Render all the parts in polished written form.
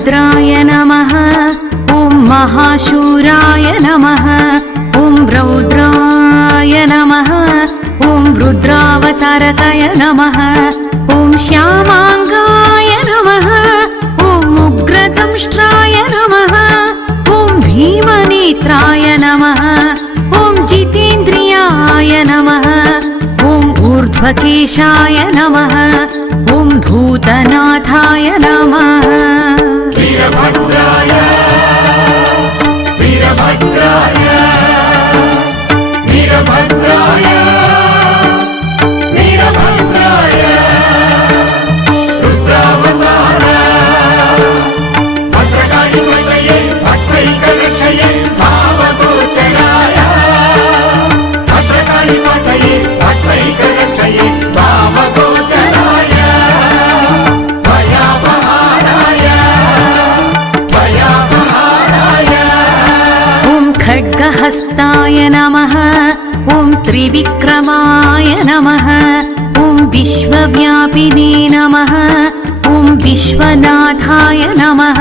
रुद्राय नमः। ॐ महाशूराय नमः। ॐ रौद्राय नमः। ॐ रुद्रावतारकाय नमः। ॐ श्यामाङ्गाय नमः। ॐ उग्रदंष्ट्राय नमः। ॐ भीमनेत्राय नमः। ॐ जितेन्द्रियाय नमः। ॐ ऊर्ध्वकेशाय नमः। ॐ भूतनाथाय नमः। वीरभद्राय वीरभद्राय वीरभद्राय वीरभद्राय रुद्रावतार भद्रकाली पतये भक्तैकरक्षये भावगोचराय भद्रकाली पतये भक्तैकरक्षये भावगोचराय भयापहाराय भयापहाराय। ॐ खड्गहस्ताय नमः। ॐ त्रिविक्रमाय नमः। ॐ विश्वव्यापिने नमः। ॐ विश्वनाथाय नमः।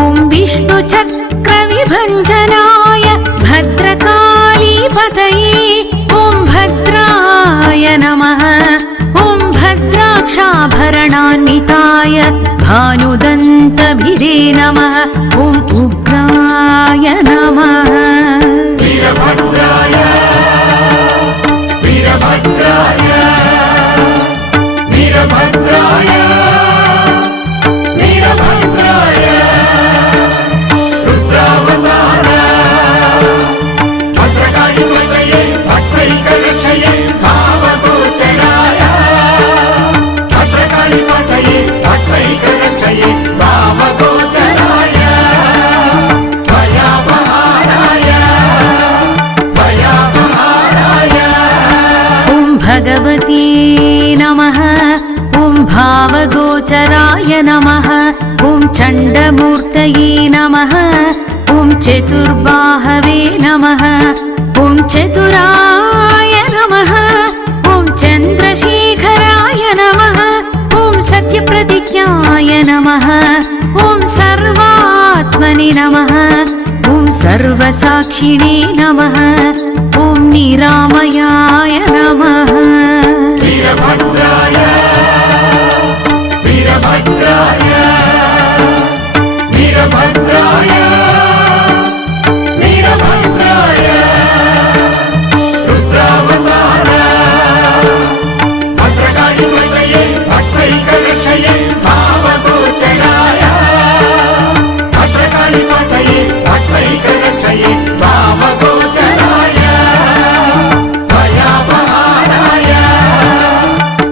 ॐ विष्णुचक्रविभञ्जनाय भद्रकालीपतये ॐ भद्राय नमः। ॐ भद्राक्षाभरणान्विताय भानुदन्तभिदे नमः। ॐ उग्राय नमः। वीरभद्राय वीरभद्राय वीरभद्राय वीरभद्राय रुद्रावतार भद्रकाली पतये भक्तैकरक्षये भावगोचराय भद्रकाली पतये भक्तैकरक्षये भावगोचराय भयापहाराय भयापहाराय। ॐ भगवती नमः। ॐ भावगोचराय नमः। ॐ चण्डमूर्तये नमः। ॐ चतुर्बाहवे नमः। ॐ चतुराय नमः। ॐ चन्द्रशेखराय नमः। ॐ सत्यप्रतिज्ञाय नमः। ॐ सर्वात्मने नमः। ॐ सर्वसाक्षिणे नमः। ॐ निरामयाय नमः। वीरभद्राय वीरभद्राय वीरभद्राय वीरभद्राय रुद्रावतार भद्रकाली पतये भक्तैकरक्षये भावगोचराय भद्रकाली पतये भक्तैकरक्षये भावगोचराय भयापहाराय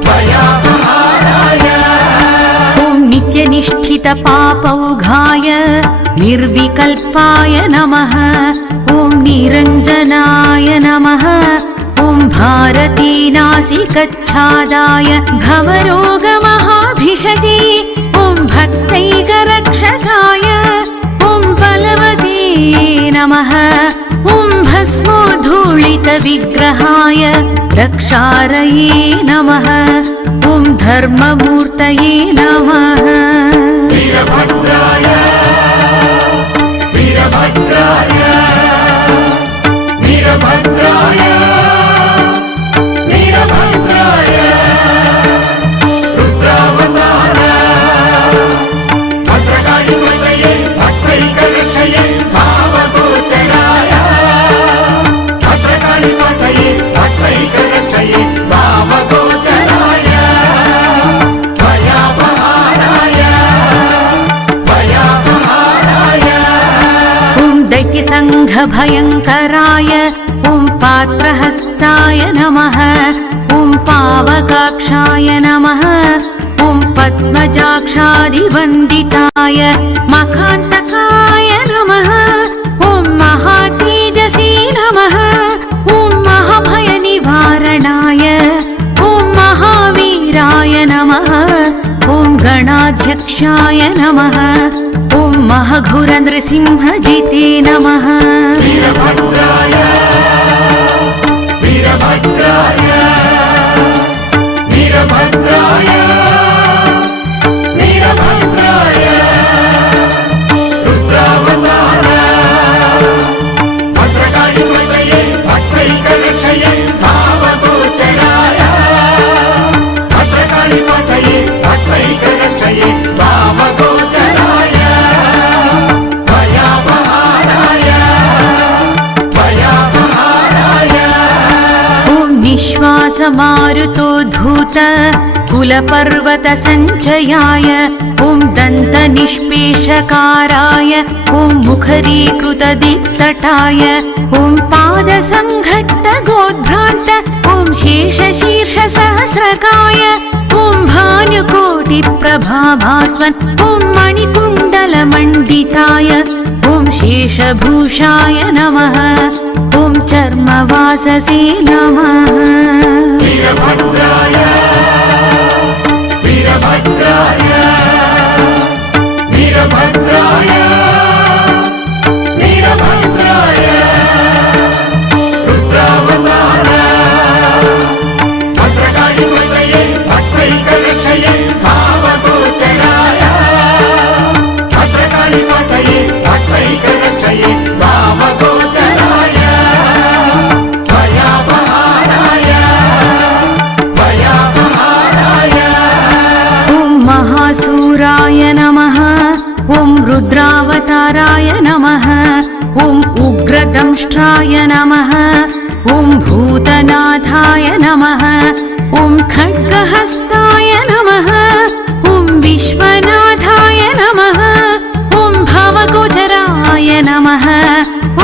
भयापहाराय। ॐ नित्यनिष्ठितपापौघाय निर्विकल्पाय नमः। ॐ निरञ्जनाय नमः। ॐ भारतीनासिकच्छादाय भवरोगमहाभिषजे ॐ भक्तैकरक्षकाय ॐ बलवते नमः। ॐ भस्मोद्धूलितविग्रहाय रक्षारये नमः। ॐ धर्ममूर्तये नमः। वीरभद्राय वीरभद्राय वीरभद्राय वीरभद्राय रुद्रावतार भद्रकाली पतये भक्तैकरक्षये भावगोचराय भद्रकाली पतये भक्तैकरक्षये भावगोचराय भयापहाराय भयापहाराय। ॐ दैत्यसङ्घभयङ्कराय ॐ पात्रहस्ताय नमः। ॐ पावकाक्षाय नमः। ॐ पद्मजाक्षादिवन्दिताय मखान्तकाय नमः। ॐ महातेजसे नमः। ॐ महाभयनिवारणाय ॐ महावीराय नमः। ॐ गणाध्यक्षाय नमः। ॐ महघोरनृसिंहजिते नमः। वीरभद्राय वीरभद्राय वीरभद्राय वीरभद्राय मारुतोद्धूत कुलपर्वतसञ्चयाय ॐ दन्तनिष्पेषकाराय ॐ मुखरीकृतदिक्तटाय ॐ पादसङ्घट्टगोद्भ्रान्त ॐ शेषशीर्षसहस्रकाय ॐ भानुकोटिप्रभाभास्वन् ॐ मणिकुण्डलमण्डिताय ॐ शेषभूषाय नमः ॐ चर्मवाससे नमः। वीरभद्राय वीरभद्राय वीरभद्राय वीरभद्राय रुद्रावतार भद्रकाली वदये भक्तैकरक्षये भावगोचराय भद्रकाली वदये भक्तैकरक्षये भावगोचराय भयापहाराय भयापहाराय ॐ महासूराय नमः ॐ रुद्रावताराय नमः ॐ उग्रदंष्ट्राय नमः ॐ भूतनाथाय नमः ॐ खड्गहस्ताय नमः ॐ विश्वनाथाय नमः ॐ भवगोचराय नमः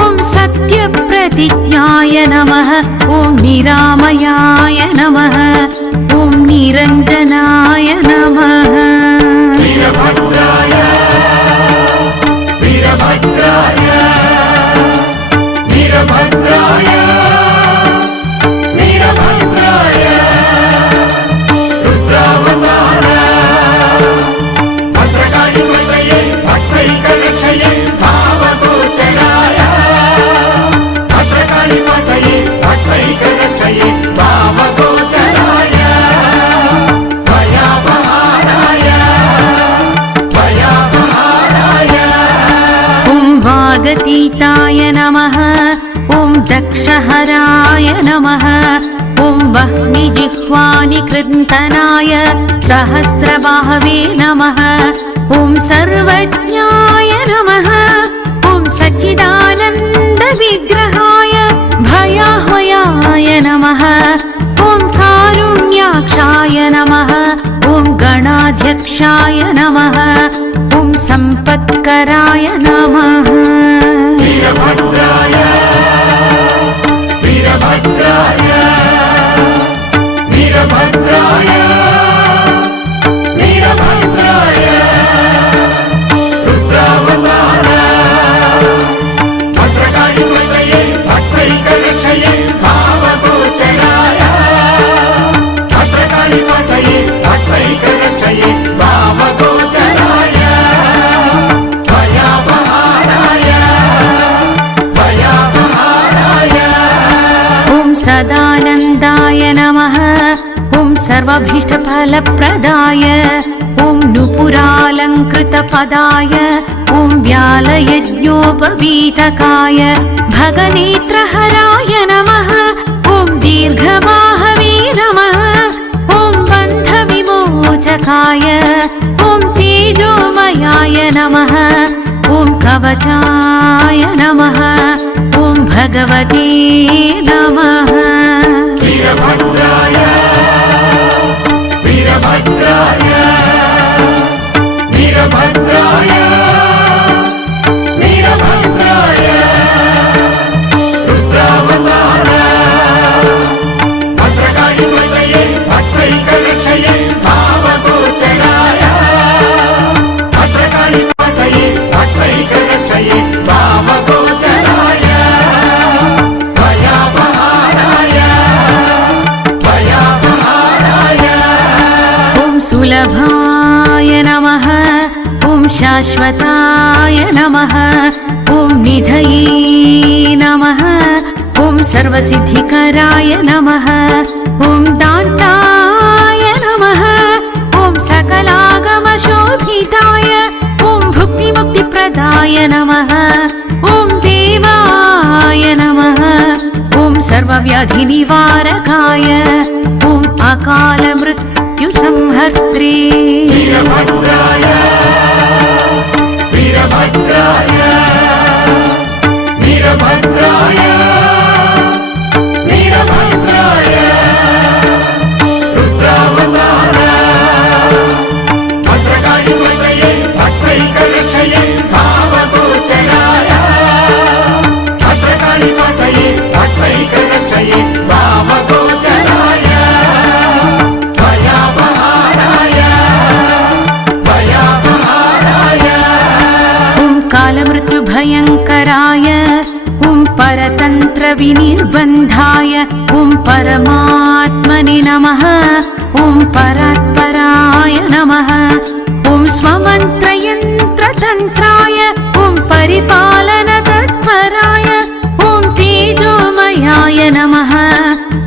ॐ सत्यप्रतिज्ञाय नमः ॐ निरामयाय नमः ॐ निरञ्जनाय नमः। वीरभद्राय वीरभद्राय वीरभद्राय वीरभद्राय रुद्रावतार भद्रकाली वदये भक्तैकरक्षये भावगोचराय भद्रकाली वदये भक्तैकरक्षये भावगोचराय भयापहाराय भयापहाराय ॐ वागतीताय नमः ॐ दक्षहराय नमः ॐ वह्निजिह्वानिकृन्तनाय सहस्रबाहवे नमः ॐ सर्वज्ञाय नमः ॐ सच्चिदानन्दविग्रहाय भयाह्वयाय नमः ॐ कारुण्याक्षाय नमः ॐ गणाध्यक्षाय नमः ॐ सम्पत्कराय नमः। वीरभद्राय वीरभद्राय वीरभद्राय वीरभद्राय रुद्रावतार भद्रकाली वदये भक्तैकरक्षये भावगोचराय भद्रकाली वदये भक्तैकरक्षये भावगोचराय भयापहाराय भयापहाराय ॐ सदानन्दाय नमः ॐ सर्वाभीष्टफलप्रदाय ॐ नुपुरालङ्कृतपदाय ॐ व्यालयज्ञोपवीतकाय भगनेत्रहराय नमः ॐ दीर्घबाहवे नमः ॐ बन्धविमोचकाय ॐ तेजोमयाय नमः ॐ कवचाय नमः ॐ भगवते नमः। वीरभद्राय वीरभद्राय वीरभद्राय वीरभद्राय रुद्रावतार भद्रकाली वदये भक्तैकरक्षये भावगोचराय भद्रकाली वदये भक्तैकरक्षये भावगोचराय भयापहाराय भयापहाराय ॐ सुलभाय नमः ॐ शाश्वताय नमः ॐ निधये नमः ॐ सर्वसिद्धिकराय नमः ॐ दान्ताय नमः ॐ सकलागमशोभिताय ॐ भुक्तिमुक्तिप्रदाय नमः ॐ देवाय नमः ॐ सर्वव्याधिनिवारकाय ॐ अकालमृत्युसंहर्त्रे वीरभद्राय वीरभद्राय वीरभद्राय वीरभद्राय परतन्त्रविनिर्बन्धाय ॐ परमात्मने नमः ॐ परात्पराय नमः ॐ स्वमन्त्रयन्त्रतन्त्राय ॐ परिपालनतत्पराय ॐ तेजोमयाय नमः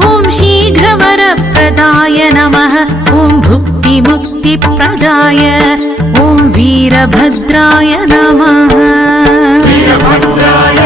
ॐ शीघ्रवरप्रदाय नमः ॐ भुक्तिमुक्तिप्रदाय ॐ वीरभद्राय नमः वीरभद्राय